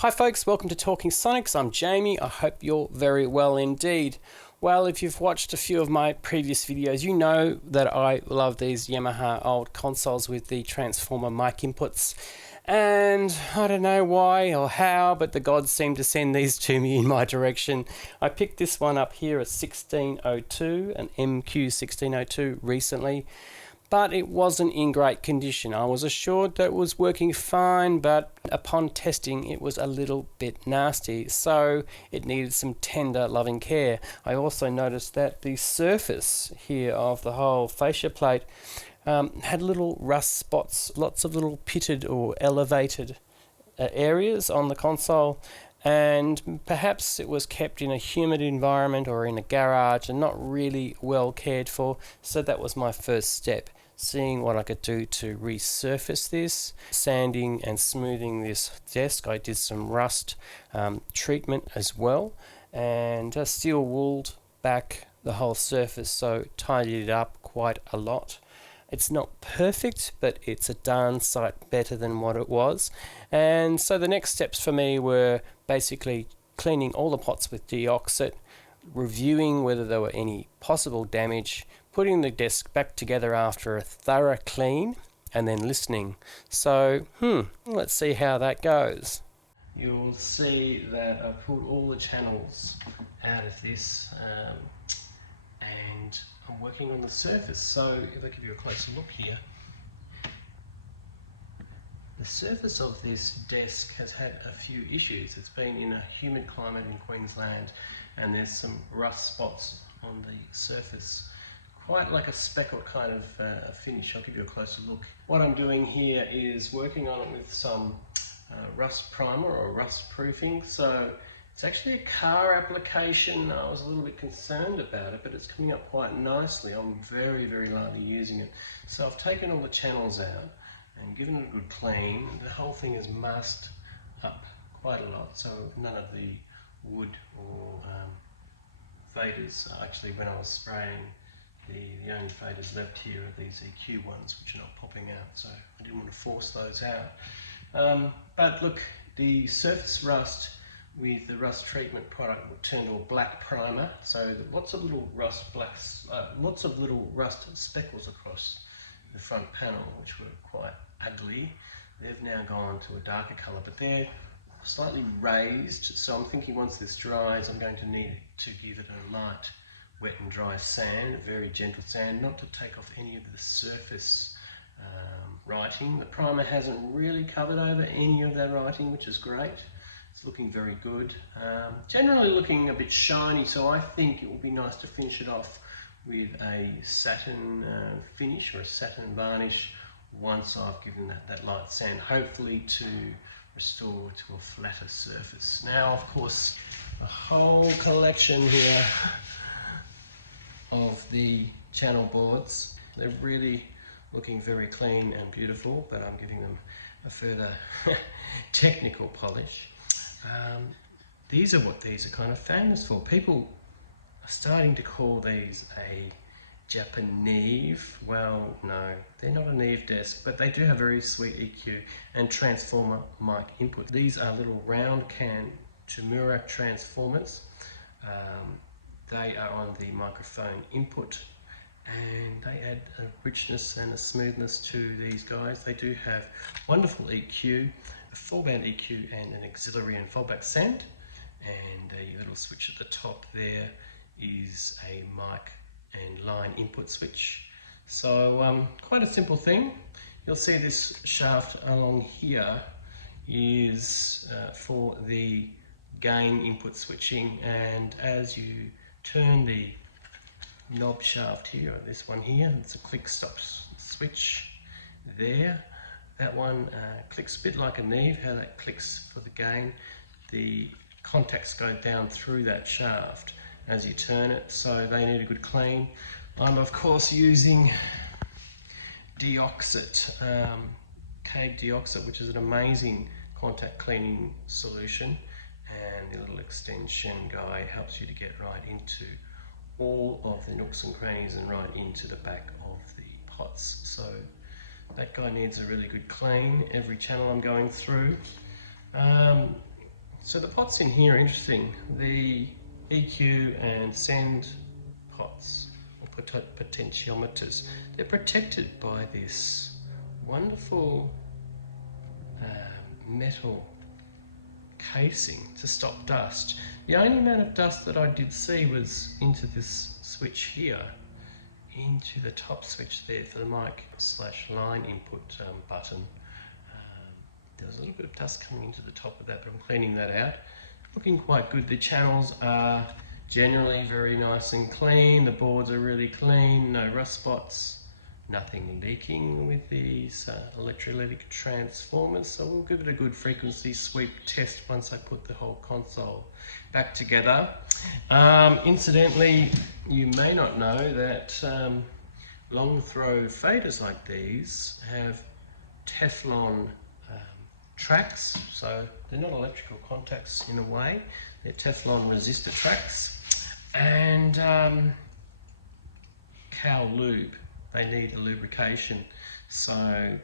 Hi folks, welcome to Talking Sonics. I'm Jamie. I hope you're very well indeed. Well, if you've watched a few of my previous videos, you know that I love these Yamaha old consoles with the transformer mic inputs. And I don't know why or how, but the gods seem to send these to me in my direction. I picked this one up here, a 1602, an MQ1602 recently. But it wasn't in great condition. I was assured that it was working fine, but upon testing it was a little bit nasty, so it needed some tender loving care. I also noticed that the surface here of the whole fascia plate had little rust spots, lots of little pitted or elevated areas on the console, and perhaps it was kept in a humid environment or in a garage and not really well cared for, so that was my first step. Seeing what I could do to resurface this, sanding and smoothing this desk. I did some rust treatment as well, and steel wooled back the whole surface, so tidied it up quite a lot. It's not perfect, but it's a darn sight better than what it was. And so the next steps for me were basically cleaning all the pots with DeoxIT, reviewing whether there were any possible damage, putting the desk back together after a thorough clean, and then listening. So, let's see how that goes. You'll see that I pulled all the channels out of this, and I'm working on the surface. So if I give you a closer look here, the surface of this desk has had a few issues. It's been in a humid climate in Queensland, and there's some rust spots on the surface. Quite like a speckled kind of finish. I'll give you a closer look. What I'm doing here is working on it with some rust primer or rust proofing. So it's actually a car application. I was a little bit concerned about it, but it's coming up quite nicely. I'm very, very lightly using it. So I've taken all the channels out and given it a good clean. The whole thing is masked up quite a lot, so none of the wood or faders. Actually, when I was spraying, the only faders left here are these EQ ones, which are not popping out, so I didn't want to force those out. But look, the surface rust with the rust treatment product would turn to a black primer, so lots of little rust speckles across the front panel, which were quite ugly. They've now gone to a darker colour, but they're slightly raised, so I'm thinking once this dries I'm going to need to give it a light wet and dry sand, a very gentle sand, not to take off any of the surface writing. The primer hasn't really covered over any of that writing, which is great. It's looking very good. Generally looking a bit shiny, so I think it would be nice to finish it off with a satin finish or a satin varnish once I've given that light sand, hopefully to restore to a flatter surface. Now, of course, the whole collection here of the channel boards, they're really looking very clean and beautiful, but I'm giving them a further technical polish. These are what these are kind of famous for. People are starting to call these a Japanese. Well, no, they're not a Neve desk, but they do have very sweet EQ and transformer mic input. These are little round can Tamura transformers. They are on the microphone input, and they add a richness and a smoothness to these guys. They do have wonderful EQ, a 4-band EQ and an auxiliary and fallback send, and a little switch at the top there is a mic and line input switch. So quite a simple thing. You'll see this shaft along here is for the gain input switching, and as you turn the knob shaft here, or this one here, it's a click stop switch there. That one clicks a bit like a Neve, how that clicks for the gain. The contacts go down through that shaft as you turn it, so they need a good clean. I'm of course using DeoxIT, Caig DeoxIT, which is an amazing contact cleaning solution, and the little extension guy helps you to get right into all of the nooks and crannies and right into the back of the pots. So that guy needs a really good clean every channel I'm going through. So the pots in here are interesting. The EQ and send pots, or potentiometers, they're protected by this wonderful metal casing to stop dust. The only amount of dust that I did see was into this switch here, into the top switch there for the mic/line input button. There was a little bit of dust coming into the top of that, but I'm cleaning that out. Looking quite good. The channels are generally very nice and clean. The boards are really clean, no rust spots, nothing leaking with these electrolytic transformers. So we'll give it a good frequency sweep test once I put the whole console back together. Incidentally, you may not know that long throw faders like these have Teflon tracks, so they're not electrical contacts in a way, they're Teflon resistor tracks, and FaderLube, they need a lubrication, so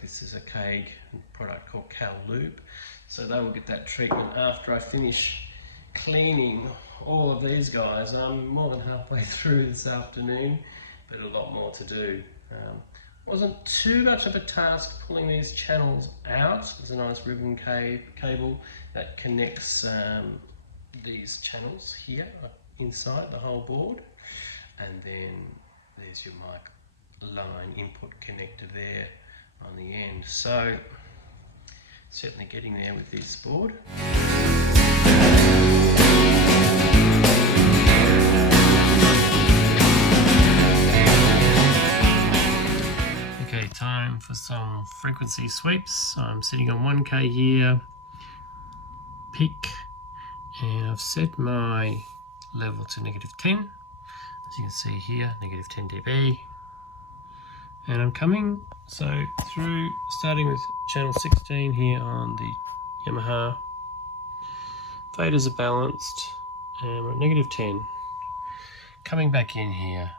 this is a Caig product called FaderLube, so they will get that treatment after I finish cleaning all of these guys. I'm more than halfway through this afternoon, but a lot more to do. Wasn't too much of a task pulling these channels out. There's a nice ribbon cable that connects these channels here inside the whole board, and then there's your mic line input connector there on the end. So certainly getting there with this board. Okay, time for some frequency sweeps. I'm sitting on 1K here, peak, and I've set my level to -10. As you can see here, -10 dB. And I'm coming through, starting with channel 16 here on the Yamaha. Faders are balanced, and we're at -10. Coming back in here,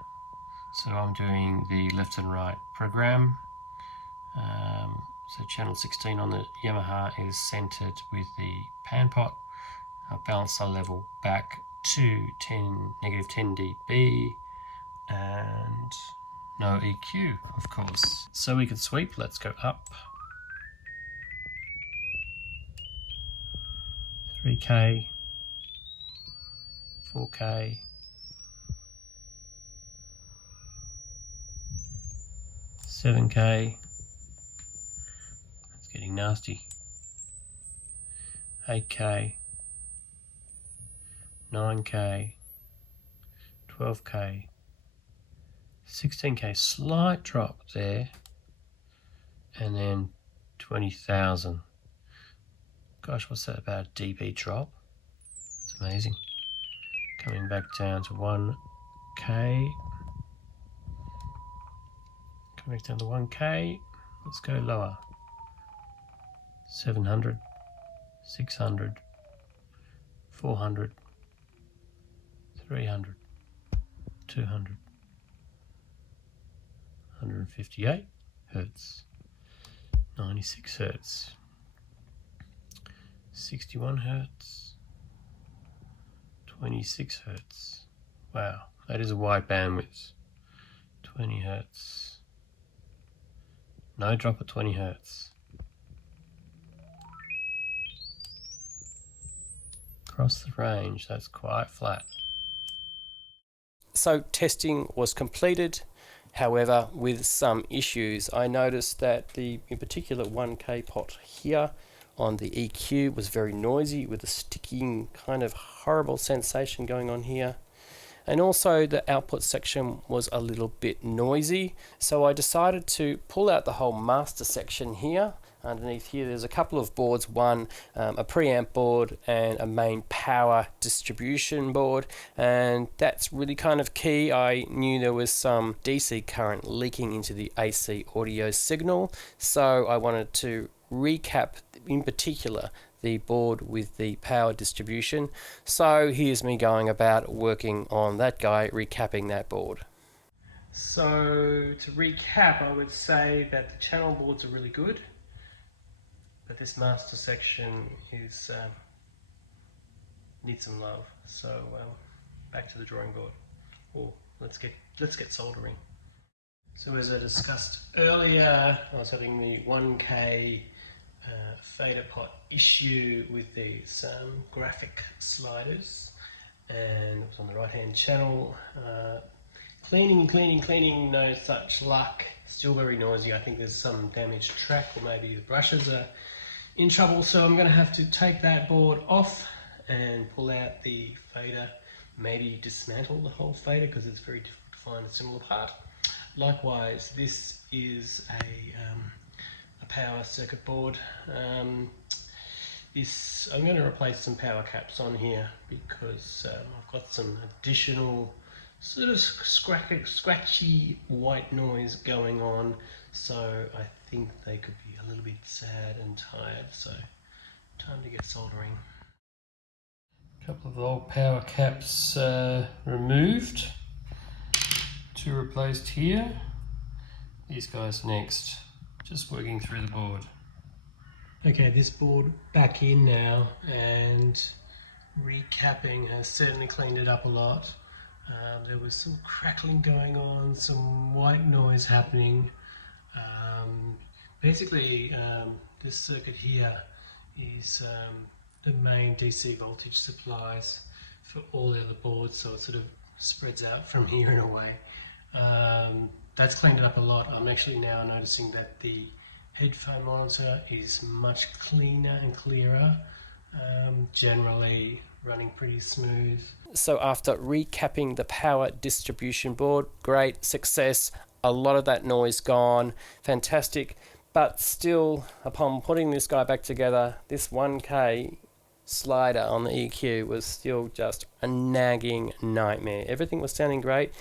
so I'm doing the left and right program. So channel 16 on the Yamaha is centered with the pan pot. I'll balance our level back to -10 dB, and no EQ, of course. So we can sweep. Let's go up. 3K, 4K, 7K. It's getting nasty. 8K, 9K, 12K, 16K, slight drop there, and then 20,000. Gosh, what's that, about a dB drop? It's amazing. Coming back down to 1K. Coming back down to 1K. Let's go lower. 700, 600, 400, 300, 200, 158 hertz, 96 hertz, 61 hertz, 26 hertz. Wow, that is a wide bandwidth. 20 hertz. No drop at 20 hertz. Across the range, that's quite flat. So testing was completed, however with some issues. I noticed that the in particular 1K pot here on the EQ was very noisy with a sticking kind of horrible sensation going on here. And also the output section was a little bit noisy, so I decided to pull out the whole master section here. Underneath here there's a couple of boards, one a preamp board and a main power distribution board, and that's really kind of key. I knew there was some DC current leaking into the AC audio signal, so I wanted to recap in particular the board with the power distribution. So here's me going about working on that guy, recapping that board. So to recap, I would say that the channel boards are really good, but this master section is needs some love. So back to the drawing board, or let's get soldering. So as I discussed earlier, I was having the 1K fader pot issue with these graphic sliders, and it was on the right hand channel. Cleaning, no such luck. Still very noisy. I think there's some damaged track, or maybe the brushes are in trouble, so I'm going to have to take that board off and pull out the fader, maybe dismantle the whole fader because it's very difficult to find a similar part. Likewise, this is a power circuit board. I'm going to replace some power caps on here because I've got some additional sort of scratchy white noise going on, so I think they could be a little bit sad and tired, so time to get soldering. A couple of the old power caps removed, 2 replaced here, these guys next, just working through the board. Okay, this board back in now, and recapping has certainly cleaned it up a lot. There was some crackling going on, some white noise happening. Basically, this circuit here is the main DC voltage supplies for all the other boards, so it sort of spreads out from here in a way. That's cleaned it up a lot. I'm actually now noticing that the headphone monitor is much cleaner and clearer, generally running pretty smooth. So after recapping the power distribution board, great success, a lot of that noise gone, fantastic. But still, upon putting this guy back together, this 1K slider on the EQ was still just a nagging nightmare. Everything was sounding great.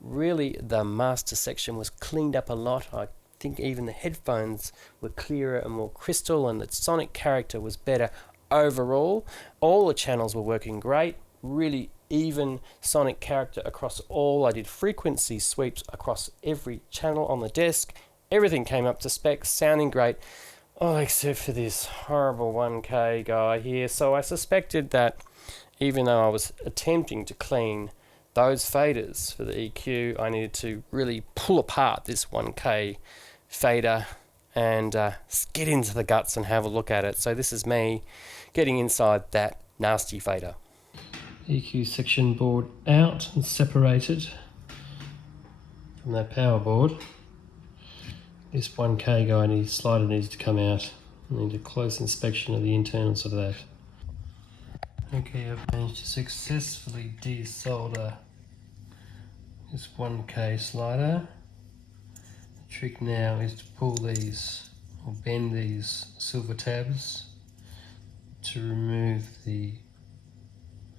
Really, the master section was cleaned up a lot. I think even the headphones were clearer and more crystal, and the sonic character was better overall. All the channels were working great, really even sonic character across all. I did frequency sweeps across every channel on the desk. Everything came up to spec, sounding great. Oh, except for this horrible 1K guy here. So I suspected that even though I was attempting to clean those faders for the EQ, I needed to really pull apart this 1K fader and get into the guts and have a look at it. So this is me getting inside that nasty fader. EQ section board out and separated from that power board. This 1K guy slider needs to come out. I need a close inspection of the internals of that. Okay, I've managed to successfully desolder this 1K slider. The trick now is to pull these, or bend these silver tabs to remove the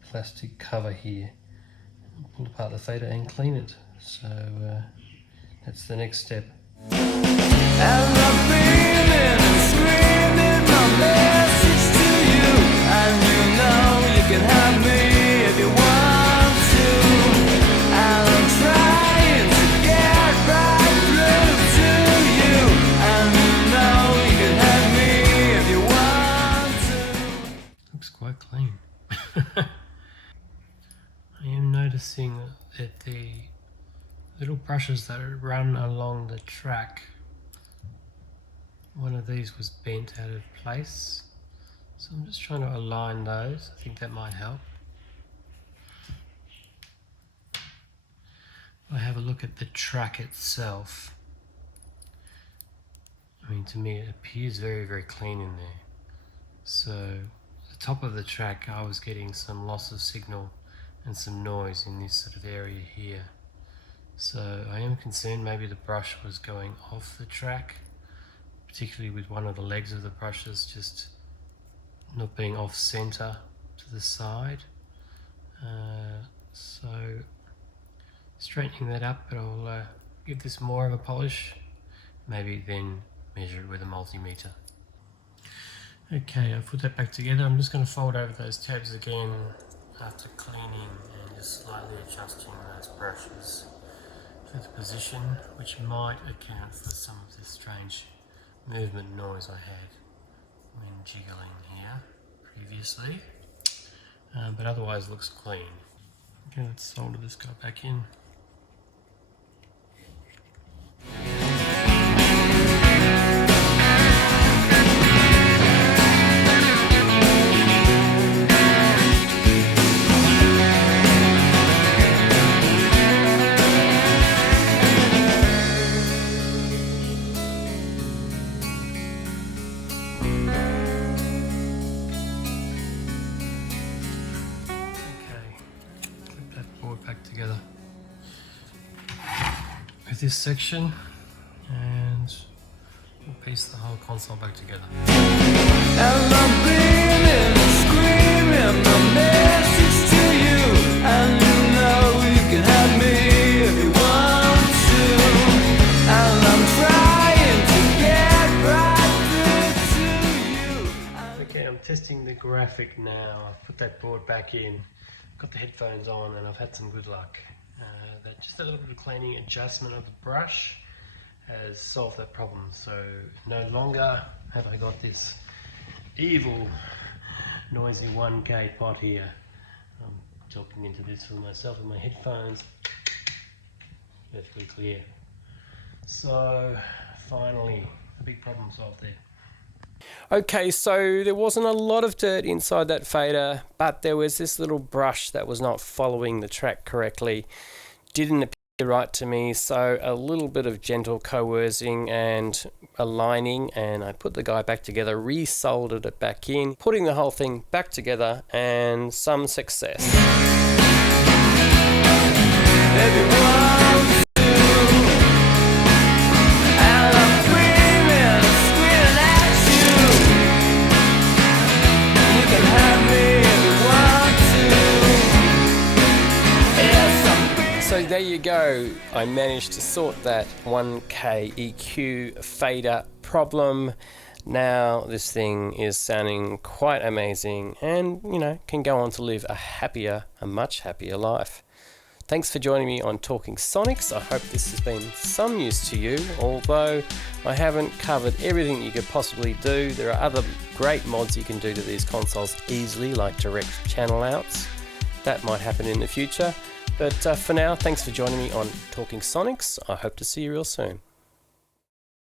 plastic cover here. Pull apart the fader and clean it. So that's the next step. And I'm breathing and screaming my message to you, and you know you can have me if you want to, and I'm trying to get right through to you, and you know you can have me if you want to. Looks quite clean. I am noticing that the little brushes that run along the track, one of these was bent out of place, so I'm just trying to align those. I think that might help. If I have a look at the track itself, I mean, to me it appears very, very clean in there. So the top of the track, I was getting some loss of signal and some noise in this sort of area here. So I am concerned maybe the brush was going off the track, particularly with one of the legs of the brushes just not being off center to the side. So straightening that up, but I'll give this more of a polish, maybe then measure it with a multimeter. Okay, I've put that back together. I'm just going to fold over those tabs again after cleaning and just slightly adjusting those brushes to the position, which might account for some of this strange movement noise I had when jiggling here previously. but otherwise looks clean. Okay, let's solder this guy back in. Back together with this section, and we'll piece the whole console back together. And I'm beaming and screaming my message to you, and you know you can have me if you want to, and I'm trying to get right through to you. Okay, I'm testing the graphic now. I've put that board back in. Got the headphones on, and I've had some good luck. That just a little bit of cleaning adjustment of the brush has solved that problem. So no longer have I got this evil noisy 1K pot here. I'm talking into this for myself with my headphones. Perfectly clear. So finally, a big problem solved there. Okay, so there wasn't a lot of dirt inside that fader, but there was this little brush that was not following the track correctly. Didn't appear right to me, so a little bit of gentle coercing and aligning, and I put the guy back together, re-soldered it back in, putting the whole thing back together, and some success. Everyone. So there you go, I managed to sort that 1K EQ fader problem. Now this thing is sounding quite amazing, and you know, can go on to live a much happier life. Thanks for joining me on Talking Sonics. I hope this has been some use to you, although I haven't covered everything you could possibly do. There are other great mods you can do to these consoles easily, like direct channel outs. That might happen in the future. But for now, thanks for joining me on Talking Sonics. I hope to see you real soon.